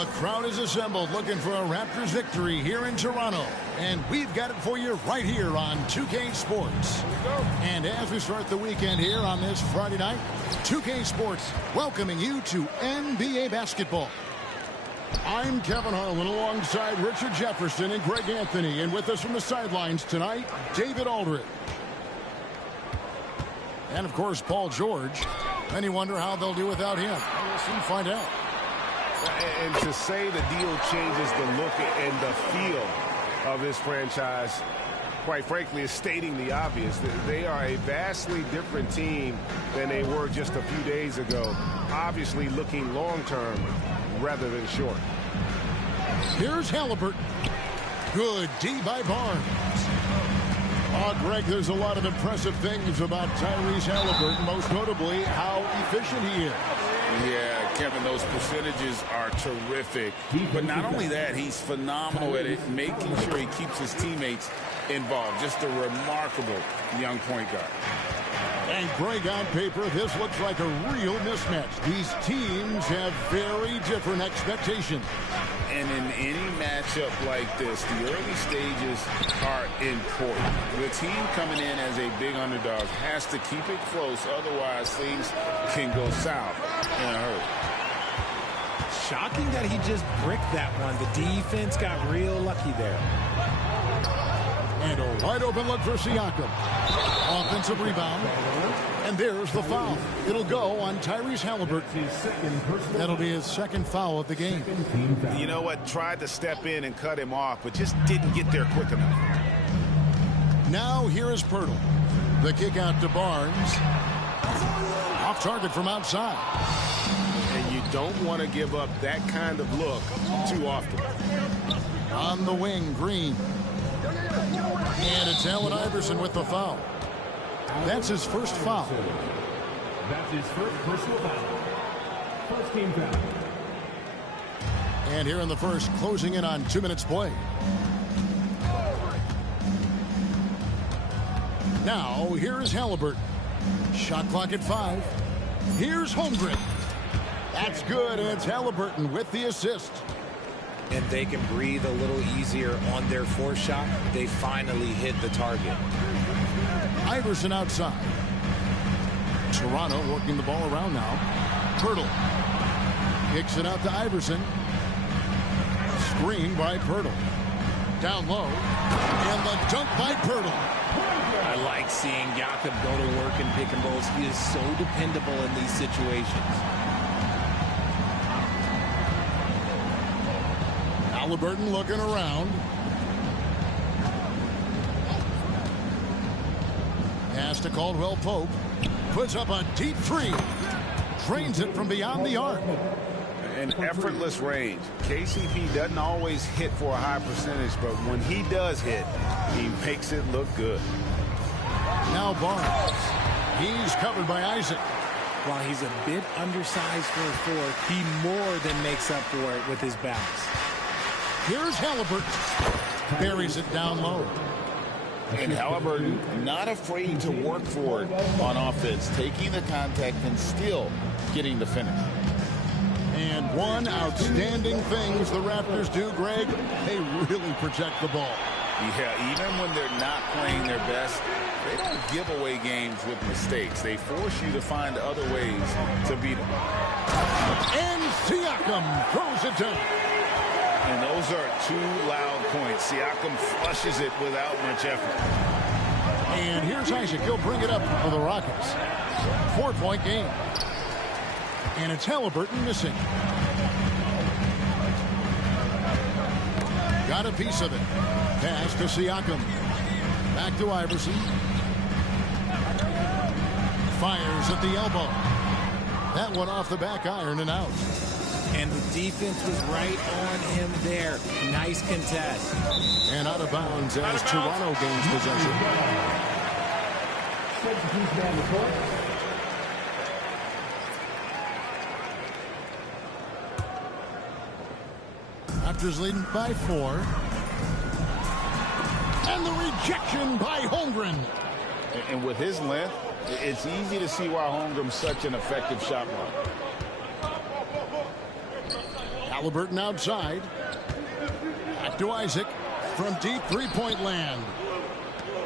The crowd is assembled looking for a Raptors victory here in Toronto. And we've got it for you right here on 2K Sports. And as we start the weekend here on this Friday night, 2K Sports welcoming you to NBA basketball. I'm Kevin Harlan alongside Richard Jefferson and Greg Anthony. And with us from the sidelines tonight, David Aldridge. And, of course, Paul George. And you wonder how they'll do without him. We'll soon find out. And to say the deal changes the look and the feel of this franchise, quite frankly, is stating the obvious. They are a vastly different team than they were just a few days ago. Obviously looking long-term rather than short. Here's Halliburton. Good D by Barnes. Greg, there's a lot of impressive things about Tyrese Halliburton, most notably how efficient he is. Yeah, Kevin, those percentages are terrific. But not only that, he's phenomenal at it, making sure he keeps his teammates involved. Just a remarkable young point guard. And Greg, on paper, this looks like a real mismatch. These teams have very different expectations. And in any matchup like this, the early stages are important. The team coming in as a big underdog has to keep it close, otherwise things can go south in a hurry. Shocking that he just bricked that one. The defense got real lucky there. And a wide open look for Siakam. Offensive rebound. And there's the foul. It'll go on Tyrese Halliburton. That'll be his second foul of the game. You know what? Tried to step in and cut him off, but just didn't get there quick enough. Now here is Pirtle. The kick out to Barnes. Off target from outside. And you don't want to give up that kind of look too often. On the wing, Green. And it's Allen Iverson with the foul. That's his first foul. That's his first personal foul. First team foul. And here in the first, closing in on 2 minutes play. Now, here is Halliburton. Shot clock at 5. Here's Holmgren. That's good, and it's Halliburton with the assist. And they can breathe a little easier on their fourth shot. They finally hit the target. Iverson outside. Toronto working the ball around now. Pirtle kicks it out to Iverson. Screen by Pirtle. Down low. And the dunk by Pirtle. I like seeing Jakob go to work in pick and rolls. He is so dependable in these situations. Halliburton looking around. Pass to Caldwell Pope. Puts up a deep three. Drains it from beyond the arc. An effortless range. KCP doesn't always hit for a high percentage, but when he does hit, he makes it look good. Now Barnes. He's covered by Isaac. While he's a bit undersized for a four, he more than makes up for it with his bounce. Here's Halliburton. Buries it down low. And Halliburton not afraid to work for it on offense, taking the contact and still getting the finish. And one outstanding things the Raptors do, Greg, they really protect the ball. Yeah, even when they're not playing their best, they don't give away games with mistakes. They force you to find other ways to beat them. And Siakam throws it down. And those are two loud points. Siakam flushes it without much effort. And here's Isaac. He'll bring it up for the Rockets. 4-point game. And it's Halliburton missing. Got a piece of it. Pass to Siakam. Back to Iverson. Fires at the elbow. That one off the back iron and out. And the defense was right on him there. Nice contest. And out of bounds as Toronto gains possession. Substitution on the court. Raptors leading by 4. And the rejection by Holmgren. And with his length, it's easy to see why Holmgren's such an effective shot blocker. Halliburton outside. Back to Isaac from deep three-point land.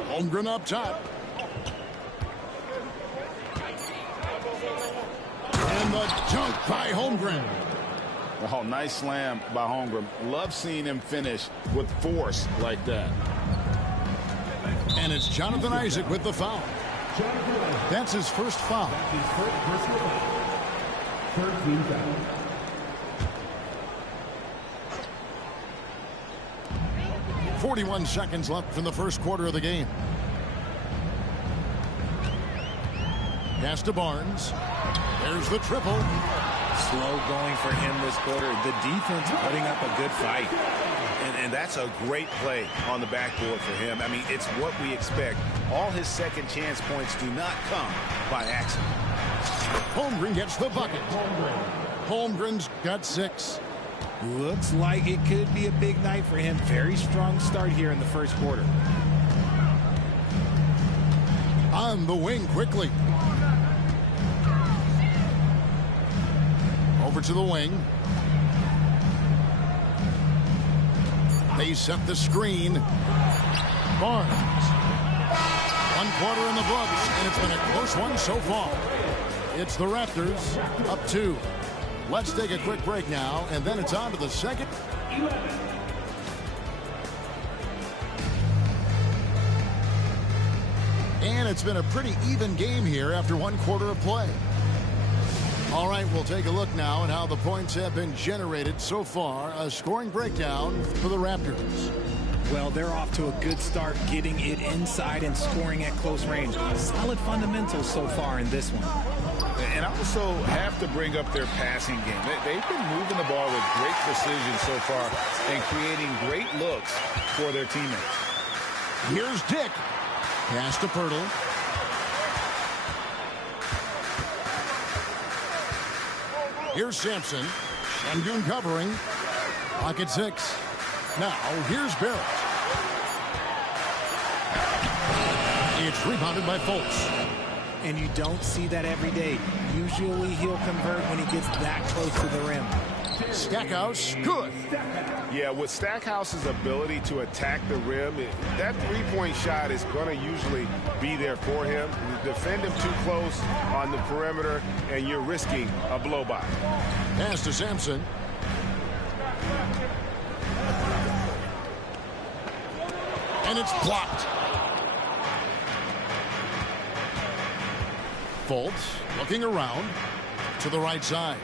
Holmgren up top. And the dunk by Holmgren. Oh, nice slam by Holmgren. Love seeing him finish with force like that. And it's Jonathan Isaac with the foul. That's his first foul. That's his first personal foul. 13 fouls. .41 seconds left in the first quarter of the game. Pass to Barnes. There's the triple. Slow going for him this quarter. The defense putting up a good fight. And that's a great play on the backboard for him. I mean, it's what we expect. All his second chance points do not come by accident. Holmgren gets the bucket. Holmgren's got 6. Looks like it could be a big night for him. Very strong start here in the first quarter. On the wing quickly. Over to the wing. They set the screen. Barnes. 1 quarter in the books, and it's been a close one so far. It's the Raptors up 2. Let's take a quick break now, and then it's on to the second. And it's been a pretty even game here after 1 quarter of play. All right, we'll take a look now at how the points have been generated so far. A scoring breakdown for the Raptors. Well, they're off to a good start getting it inside and scoring at close range. Solid fundamentals so far in this one. And I also have to bring up their passing game. They've been moving the ball with great precision so far and creating great looks for their teammates. Here's Dick. Pass to Pirtle. Here's Sampson. Shengun covering. Pocket 6. Now, here's Barrett. It's rebounded by Fultz. and you don't see that every day. Usually he'll convert when he gets that close to the rim. Stackhouse, good. Yeah, with Stackhouse's ability to attack the rim, that three-point shot is going to usually be there for him. Defend him too close on the perimeter, and you're risking a blow-by. Pass to Sampson. And it's blocked. Fultz looking around to the right side.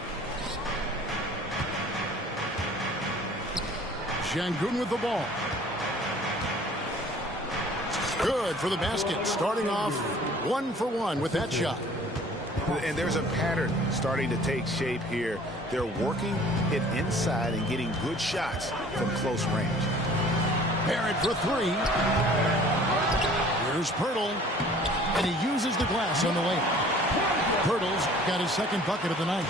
Şengün with the ball. Good for the basket. Starting off 1 for 1 with that shot. And there's a pattern starting to take shape here. They're working it inside and getting good shots from close range. Barrett for 3. Here's Pirtle. And he uses the glass on the layup. Pirtle's got his second bucket of the night.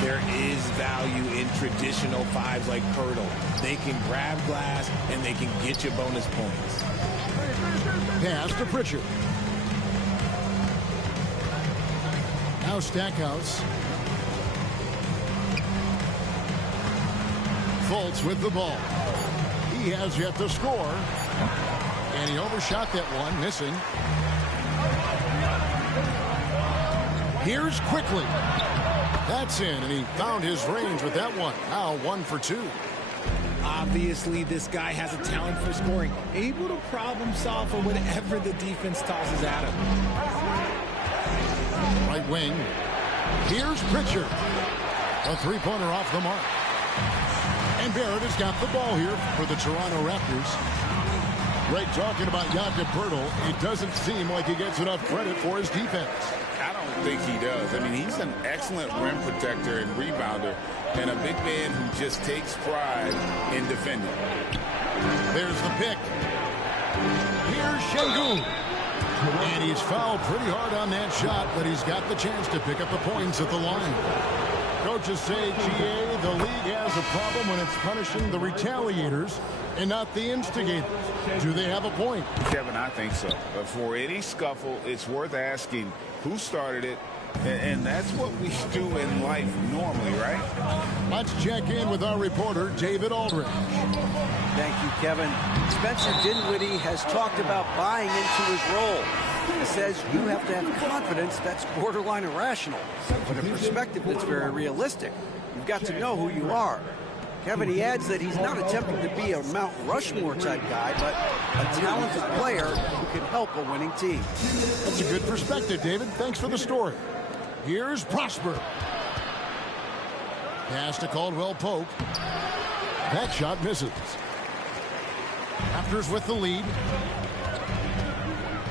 There is value in traditional fives like Pirtle. They can grab glass and they can get you bonus points. Pass to Pritchard. Now Stackhouse. Fultz with the ball. He has yet to score. And he overshot that one, missing. Here's Quickly. That's in, and he found his range with that one. Now 1 for 2. Obviously, this guy has a talent for scoring, able to problem solve for whatever the defense tosses at him. Right wing. Here's Pritchard. A three-pointer off the mark. And Barrett has got the ball here for the Toronto Raptors. Great talking about Jakob Pirtle. It doesn't seem like he gets enough credit for his defense. I don't think he does. I mean, he's an excellent rim protector and rebounder, and a big man who just takes pride in defending. There's the pick. Here's Şengün. And he's fouled pretty hard on that shot, but he's got the chance to pick up the points at the line. Coaches say, GA, the league has a problem when it's punishing the retaliators and not the instigators. Do they have a point? Kevin, I think so. But for any scuffle, it's worth asking who started it, and that's what we do in life normally, right? Let's check in with our reporter, David Aldridge. Thank you, Kevin. Spencer Dinwiddie has talked about buying into his role. He says you have to have confidence that's borderline irrational, but a perspective that's very realistic. You've got to know who you are. Kevin, he adds that he's not attempting to be a Mount Rushmore type guy, but a talented player who can help a winning team. That's a good perspective, David. Thanks for the story. Here's Prosper. Pass to Caldwell Pope. That shot misses. Raptors with the lead.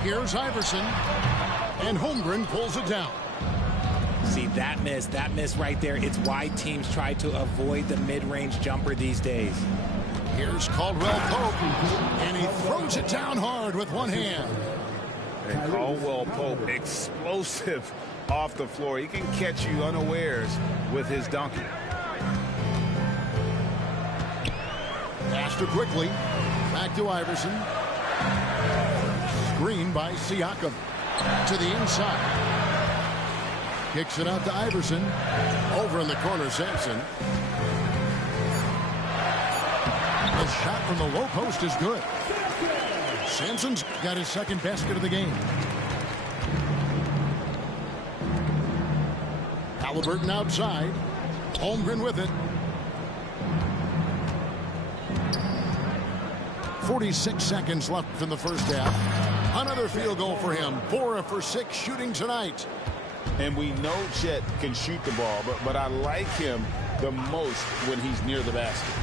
Here's Iverson. And Holmgren pulls it down. See, that miss right there. It's why teams try to avoid the mid-range jumper these days. Here's Caldwell Pope. And he throws it down hard with one hand. And Caldwell Pope, explosive off the floor. He can catch you unawares with his dunking. Pass to Quickly. Back to Iverson. Screen by Siakam. To the inside. Kicks it out to Iverson. Over in the corner, Sampson. The shot from the low post is good. Sampson's got his second basket of the game. Halliburton outside. Holmgren with it. 46 seconds left in the first half. Another field goal for him. 4 for 6 shooting tonight. And we know Chet can shoot the ball, but I like him the most when he's near the basket.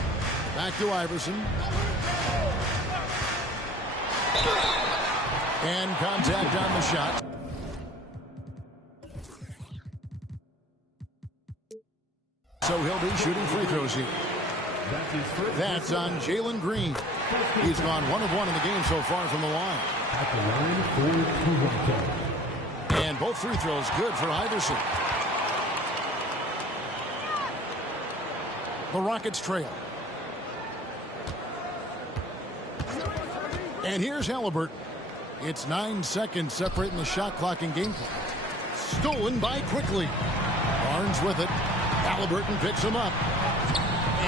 Back to Iverson. And contact on the shot. So he'll be shooting free throws here. That's on Jalen Green. He's gone 1 of 1 in the game so far from the line. At the line for 2 And both free throws good for Iverson. The Rockets trail. And here's Halliburton. It's 9 seconds separating the shot clock and game clock. Stolen by Quickly. Barnes with it. Halliburton picks him up.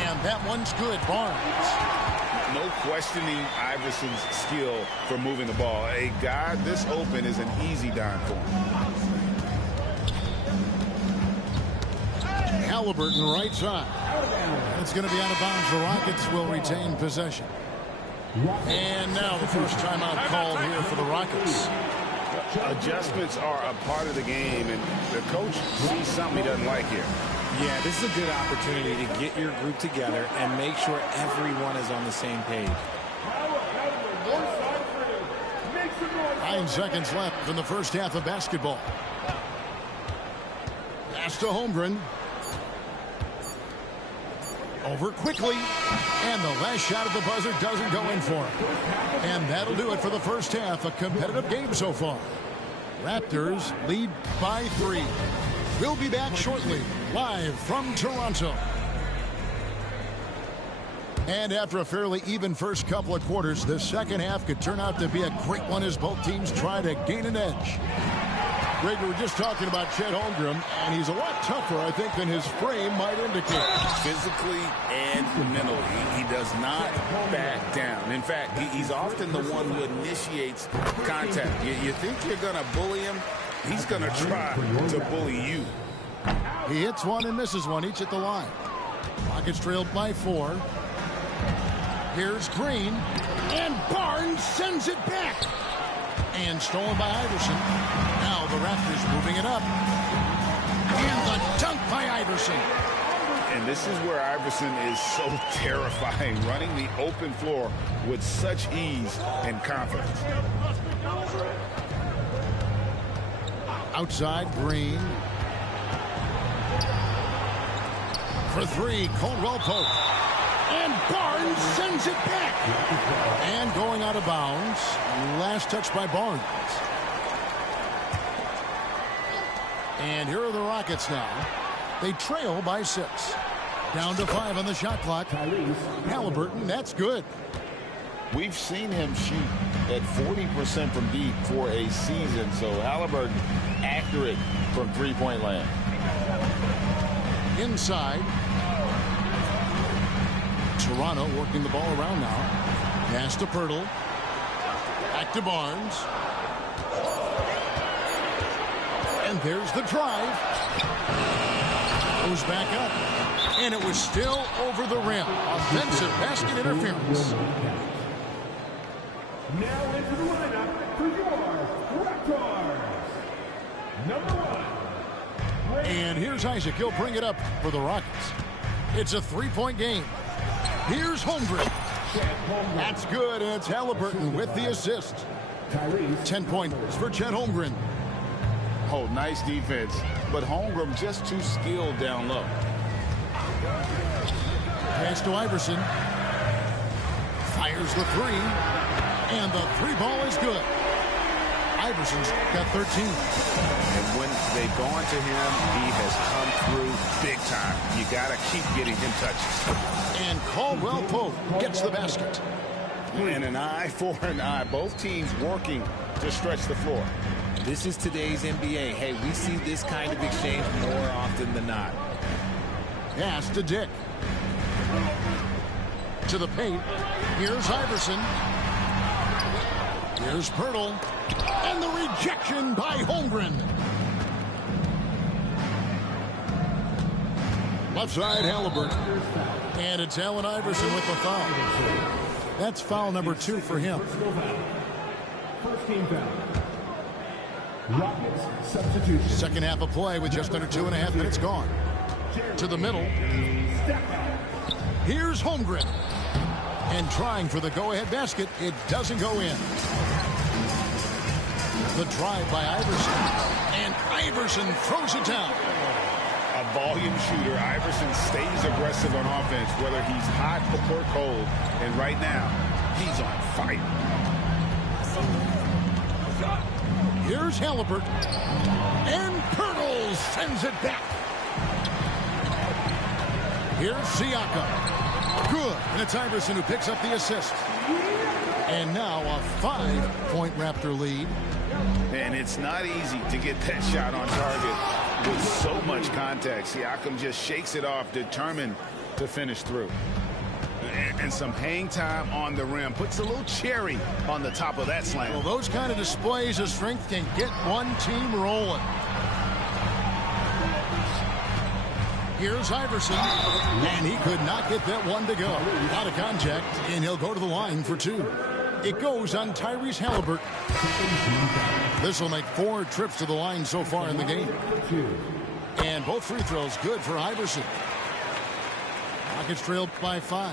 And that one's good. Barnes. No questioning Iverson's skill for moving the ball. A guy this open is an easy dime for him. Halliburton right side. It's going to be out of bounds. The Rockets will retain possession. And now the first timeout called here for the Rockets. Adjustments are a part of the game, and the coach sees something he doesn't like here. Yeah, this is a good opportunity to get your group together and make sure everyone is on the same page. 9 seconds left in the first half of basketball. Pass to Holmgren. Over Quickly. And the last shot at the buzzer doesn't go in for him. And that'll do it for the first half. A competitive game so far. Raptors lead by 3. We'll be back shortly, live from Toronto. And after a fairly even first couple of quarters, the second half could turn out to be a great one as both teams try to gain an edge. Greg, we were just talking about Chet Holmgren, and he's a lot tougher, I think, than his frame might indicate. Physically and mentally, he does not back down. In fact, he's often the one who initiates contact. You think you're going to bully him? He's going to try to bully you. He hits one and misses one, each at the line. Rockets trailed by 4. Here's Green, and Barnes sends it back. And stolen by Iverson. Now the Raptors moving it up. And the dunk by Iverson. And this is where Iverson is so terrifying, running the open floor with such ease and confidence. Outside, Green. For 3, Caldwell Pope. And Barnes sends it back. And going out of bounds. Last touch by Barnes. And here are the Rockets now. They trail by 6. Down to 5 on the shot clock. Halliburton, that's good. We've seen him shoot at 40% from deep for a season. So Halliburton accurate from three-point land. Inside. Toronto working the ball around now. Pass to Pirtle. Back to Barnes. And there's the drive. Goes back up. And it was still over the rim. Offensive basket interference. Now into the lineup for your Raptors. Number 1. And here's Isaac. He'll bring it up for the Rockets. It's a 3-point game. Here's Holmgren. That's good, and it's Halliburton with the assist. 10 points for Chet Holmgren. Oh, nice defense. But Holmgren just too skilled down low. Pass to Iverson. Fires the 3. And the 3 ball is good. Iverson's got 13. And when they've gone to him, he has come through big time. You got to keep getting him touches. And Caldwell Pope gets the basket. And an eye for an eye. Both teams working to stretch the floor. This is today's NBA. Hey, we see this kind of exchange more often than not. Pass to Dick. To the paint. Here's Iverson. Here's Pirtle. And the rejection by Holmgren. Left side, Halliburton. And it's Allen Iverson with the foul. That's foul number 2 for him. First team foul. Rockets substitution. Second half of play with just under 2.5 minutes gone. To the middle. Here's Holmgren. And trying for the go-ahead basket. It doesn't go in. The drive by Iverson. And Iverson throws it down. A volume shooter. Iverson stays aggressive on offense, whether he's hot or cold. And right now, he's on fire. Here's Halliburton. And Pirtle sends it back. Here's Siakam. Good. And it's Iverson who picks up the assist. And now a 5-point Raptor lead. And it's not easy to get that shot on target with so much contact. Siakam just shakes it off, determined to finish through. And some hang time on the rim. Puts a little cherry on the top of that slam. Well, those kind of displays of strength can get one team rolling. Here's Iverson, and he could not get that one to go. Out of contact, and he'll go to the line for 2. It goes on Tyrese Halliburton. This will make 4 trips to the line so far in the game. And both free throws good for Iverson. Rockets trailed by 5.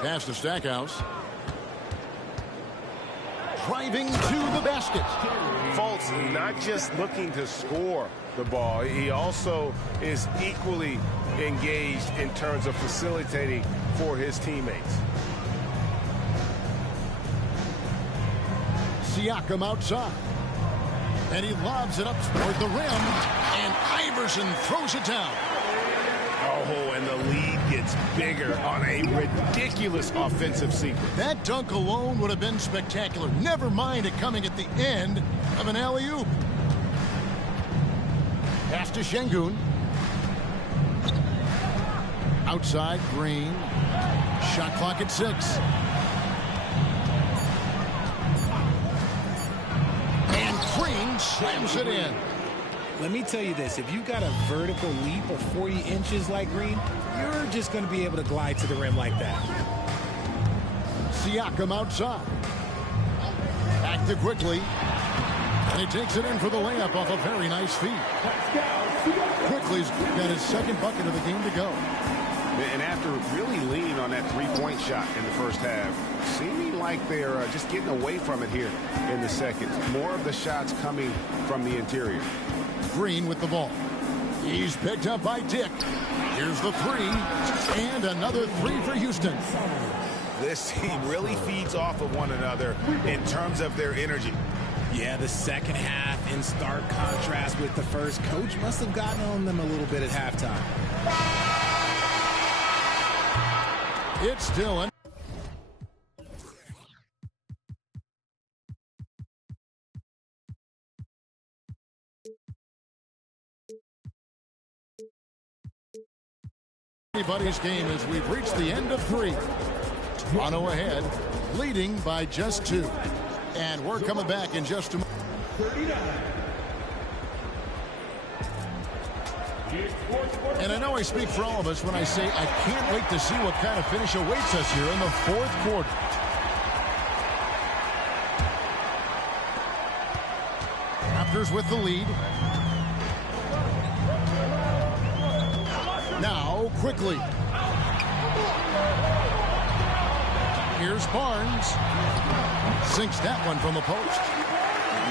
Pass to Stackhouse. Driving to the basket. Fultz not just looking to score the ball. He also is equally engaged in terms of facilitating for his teammates. Siakam outside. And he lobs it up toward the rim. And Iverson throws it down. Oh, and the lead gets bigger on a ridiculous offensive sequence. That dunk alone would have been spectacular. Never mind it coming at the end of an alley-oop. Pass to Şengün. Outside, Green. Shot clock at 6. And Green slams it in. Let me tell you this, if you got a vertical leap of 40 inches like Green, you're just going to be able to glide to the rim like that. Siakam outside. Back to Quickly. And he takes it in for the layup off a very nice feed. Quickly's got his second bucket of the game to go. And after really leaning on that three-point shot in the first half, seeming like they're just getting away from it here in the second. More of the shots coming from the interior. Green with the ball. He's picked up by Dick. Here's the 3. And another 3 for Houston. This team really feeds off of one another in terms of their energy. Yeah, the second half in stark contrast with the first. Coach must have gotten on them a little bit at halftime. It's still in. Anybody's game as we've reached the end of 3. Toronto ahead, leading by just 2. And we're coming back in just a moment. And I know I speak for all of us when I say I can't wait to see what kind of finish awaits us here in the 4th quarter. Raptors with the lead. Now, Quickly. Here's Barnes. Sinks that one from the post.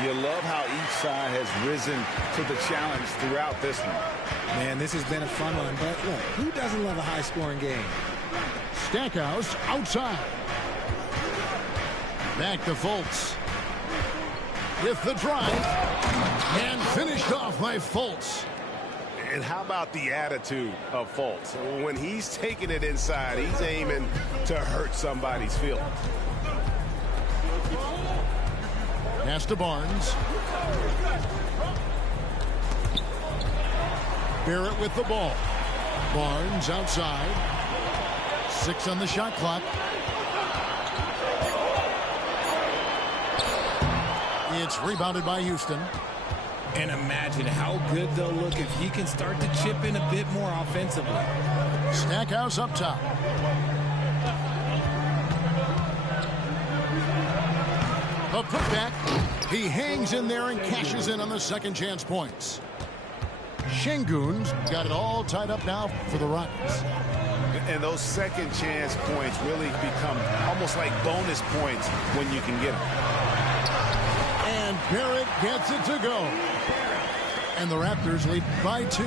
You love how each side has risen to the challenge throughout this one. Man, this has been a fun one, but look, who doesn't love a high-scoring game? Stackhouse outside. Back to Fultz. With the drive. And finished off by Fultz. And how about the attitude of Fultz? When he's taking it inside, he's aiming to hurt somebody's feelings. Pass to Barnes. Barrett with the ball. Barnes outside. 6 on the shot clock. It's rebounded by Houston. And imagine how good they'll look if he can start to chip in a bit more offensively. Stackhouse up top. A putback. He hangs in there and cashes in on the second chance points. Şengün's got it all tied up now for the Rockets. And those second chance points really become almost like bonus points when you can get them. And Barrett gets it to go. And the Raptors lead by 2.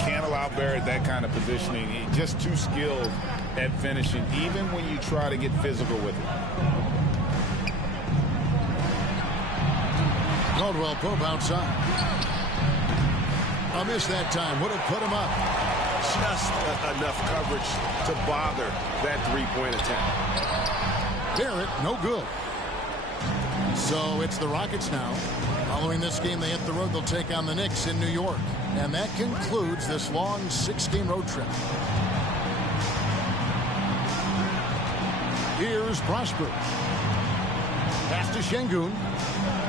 Can't allow Barrett that kind of positioning. He's just too skilled at finishing, even when you try to get physical with it. Caldwell Pope outside. A miss that time would have put him up. just enough coverage to bother that three-point attempt. Barrett, no good. So it's the Rockets now. Following this game, they hit the road. They'll take on the Knicks in New York. And that concludes this long 6-game road trip. Here's Prosper. Pass to Şengün.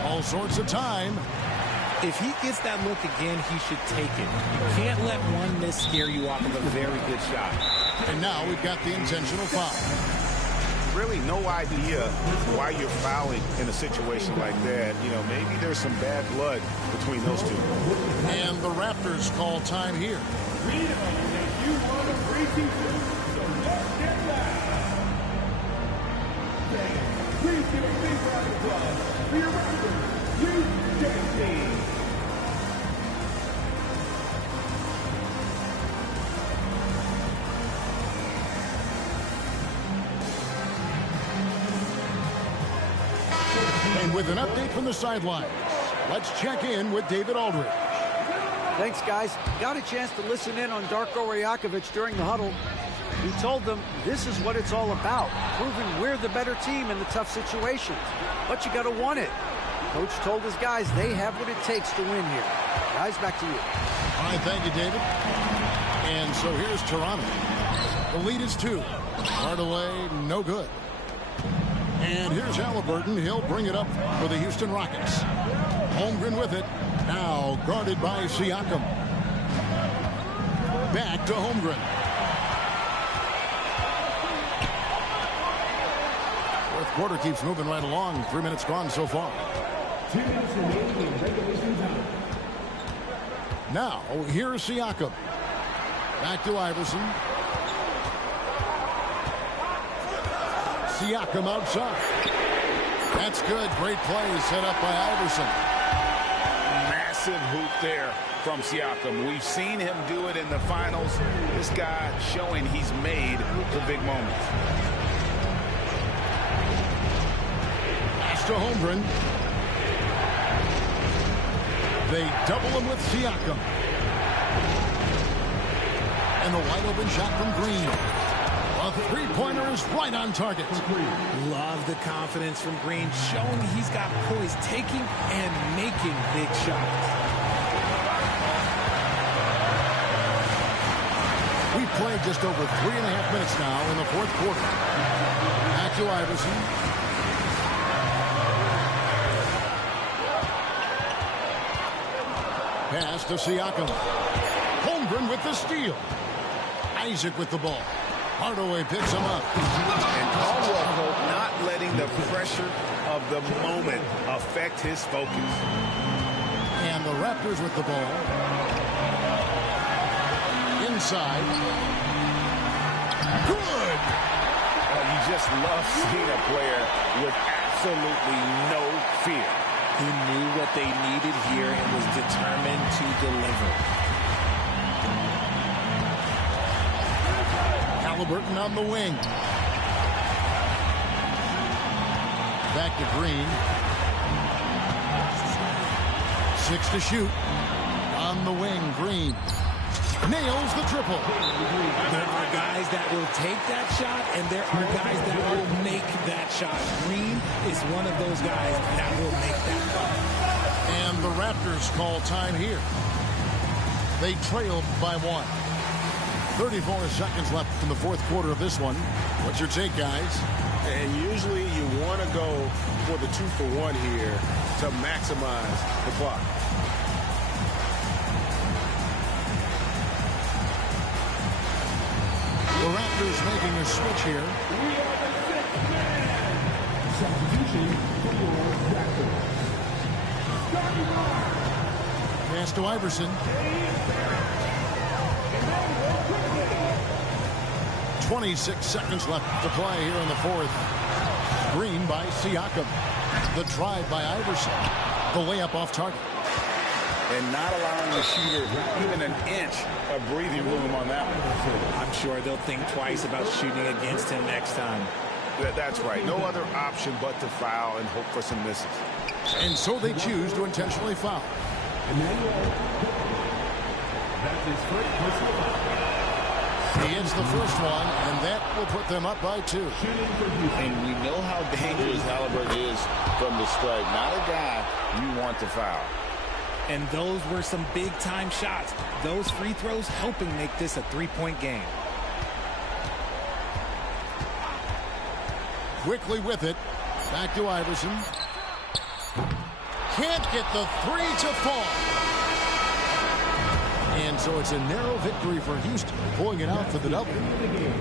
All sorts of time. If he gets that look again, he should take it. You can't let one miss scare you off of a very good shot. And now we've got the intentional foul. Really no idea why you're fouling in a situation like that. You know, maybe there's some bad blood between those two. And the Raptors call time here. We know that you want a preseason, so let's get loud. Please give a big round of applause for your Raptors, U.K. team. And with an update from the sidelines, let's check in with David Aldridge. Thanks, guys. Got a chance to listen in on Darko Rajakovic during the huddle. He told them this is what it's all about, proving we're the better team in the tough situations. But you got to want it. Coach told his guys they have what it takes to win here. Guys, back to you. All right, thank you, David. And so here's Toronto. The lead is 2. Hardaway, no good. And here's Halliburton. He'll bring it up for the Houston Rockets. Holmgren with it. Now guarded by Siakam. Back to Holmgren. Fourth quarter keeps moving right along. 3 minutes gone so far. 2 minutes remaining in regulation time. Now, here's Siakam. Back to Iverson. Siakam outside. That's good. Great play set up by Iverson. Massive hoop there from Siakam. We've seen him do it in the finals. This guy showing he's made for big moments. Pass to Holmgren. They double him with Siakam. And the wide open shot from Green. A three-pointer is right on target. Love the confidence from Green, showing he's got poise, taking and making big shots. We've played just over 3.5 minutes now in the fourth quarter. Back to Iverson. Pass to Siakam. Holmgren with the steal. Isaac with the ball. Hardaway picks him up. And Caldwell not letting the pressure of the moment affect his focus. And the Raptors with the ball. Inside. Good! You just love seeing a player with absolutely no fear. He knew what they needed here and was determined to deliver. Halliburton on the wing. Back to Green. 6 to shoot. On the wing, Green. Nails the triple. There are guys that will take that shot, and there are guys that will make that shot. Green is one of those guys that will make that shot. And the Raptors call time here. They trailed by 1. 34 seconds left in the fourth quarter of this one. What's your take, guys? And usually you want to go for the 2-for-1 here to maximize the clock. The Raptors making a switch here. We are the 6th man. Substitution for Raptors. Starting line. Pass to Iverson. 26 seconds left to play here in the fourth. Green by Siakam. The drive by Iverson. The layup off target. And not allowing the shooter even an inch of breathing room on that one. I'm sure they'll think twice about shooting against him next time. That's right. No other option but to foul and hope for some misses. And so they choose to intentionally foul. Emmanuel. That's his first personal foul. He hits the first one, and that will put them up by 2. And we know how dangerous Halliburton is from the stripe. Not a guy you want to foul. And those were some big-time shots. Those free throws helping make this a 3-point game. Quickly with it. Back to Iverson. Can't get the 3 to fall. And so it's a narrow victory for Houston, pulling it out for the double.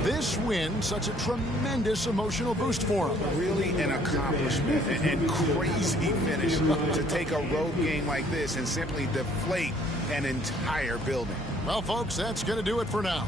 This win, such a tremendous emotional boost for them. Really an accomplishment and crazy finish to take a road game like this and simply deflate an entire building. Well, folks, that's going to do it for now.